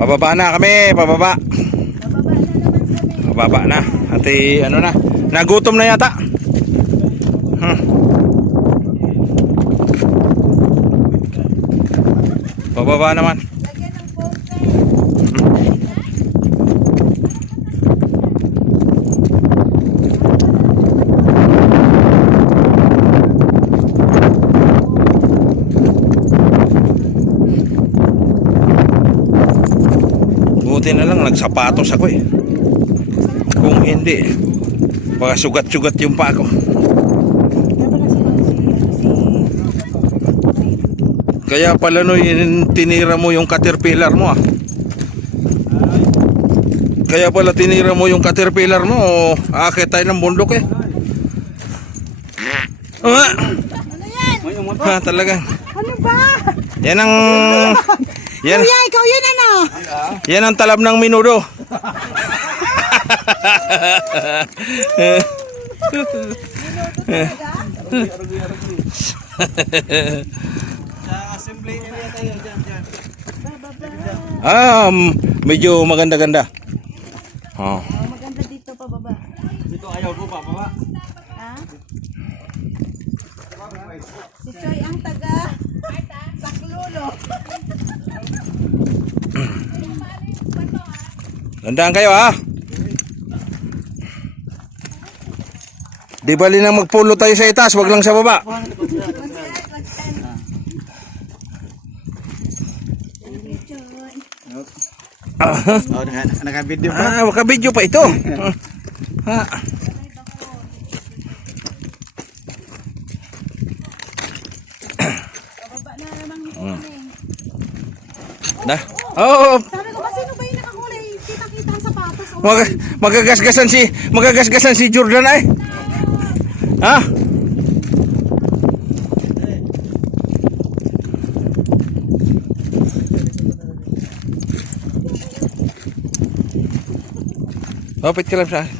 Pababa na kami, pababa. Pababa na. At ano na, nagutom na yata. Pababa naman. Buti na lang nagsapatos ako eh. Kung hindi, baka sugat-sugat yung pa ako. Kaya pala no, tinira mo yung caterpillar mo ah. Kaya pala tinira mo yung caterpillar mo o aakit tayo ng bundok eh. Talagang. Ano ba? Yan ang... Yan, Kuya, ikaw yan ano? yan ang talab ng minudo. Assembly area tayo dyan. Medyo maganda-ganda. Oh. Maganda dito pa baba. Dito ayaw ko pa, baba. Ha? Si Choy ang taga Saklolo. Tandaan kayo ha. Di bali na magpulo tayo sa itaas, wag lang sa baba. Oh, naka-video pa. Maka-video pa ito. Na. Oh, Sabi ko ba sino ba yung nakakulay? Kita-kita ang sapatos. magagasgasan si Jordan ay. Ha? Lapit ka lang sa akin.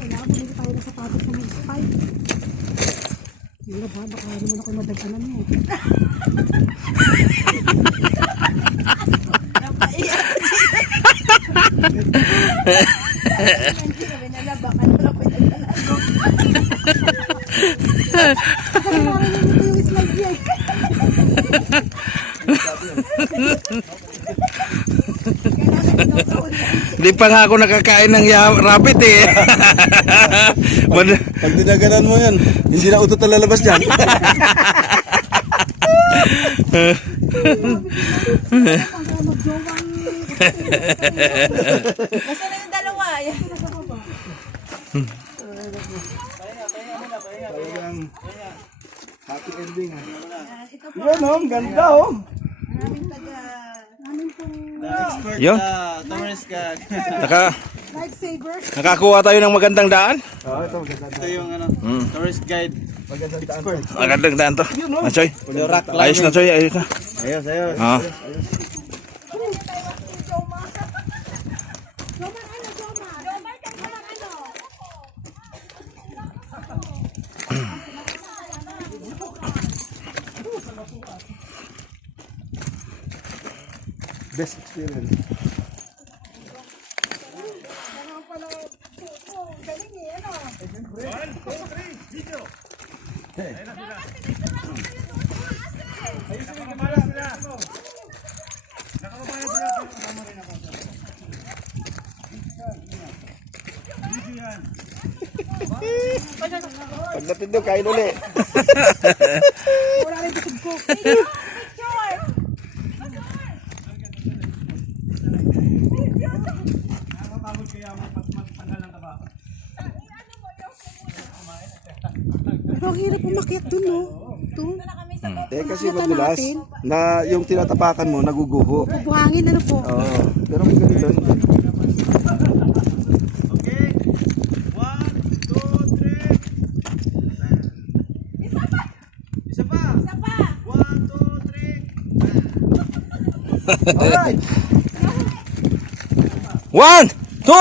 Kailangan bumili tayo ng sapatos sa mag-spy. Hindi ba? Baka naman ako madagdanan mo. Di pa nga ako nakakain ng rabbit eh. Pag dinaganan mo yan, hindi na utot na lalabas dyan. Basta na yung dalawa. Happy ending. Ito po. Yan oh, ganda oh. Namin taga. Namin pong Expert Yun. tourist ka. lifesaver. Nakakuha tayo ng magandang daan. Oh, ito maganda. Ito yung ano, tourist guide. Magandang expert. Magandang daan to. Choy. Rock Ayos na Choy, ayos na. Ayos, ayos. Ah. Best experience. Pagdating doon, kain ulit. Wala rin busog ko. Pero ang hirap umakyat dun, no? Dun. Kasi madulas na yung tinatapakan mo naguguho. Bubuhangin, ano po? Oo. Pero may ganito. Okay. 1, 2, 3. Isa pa. 1, 2, 3. Alright. 1, 2.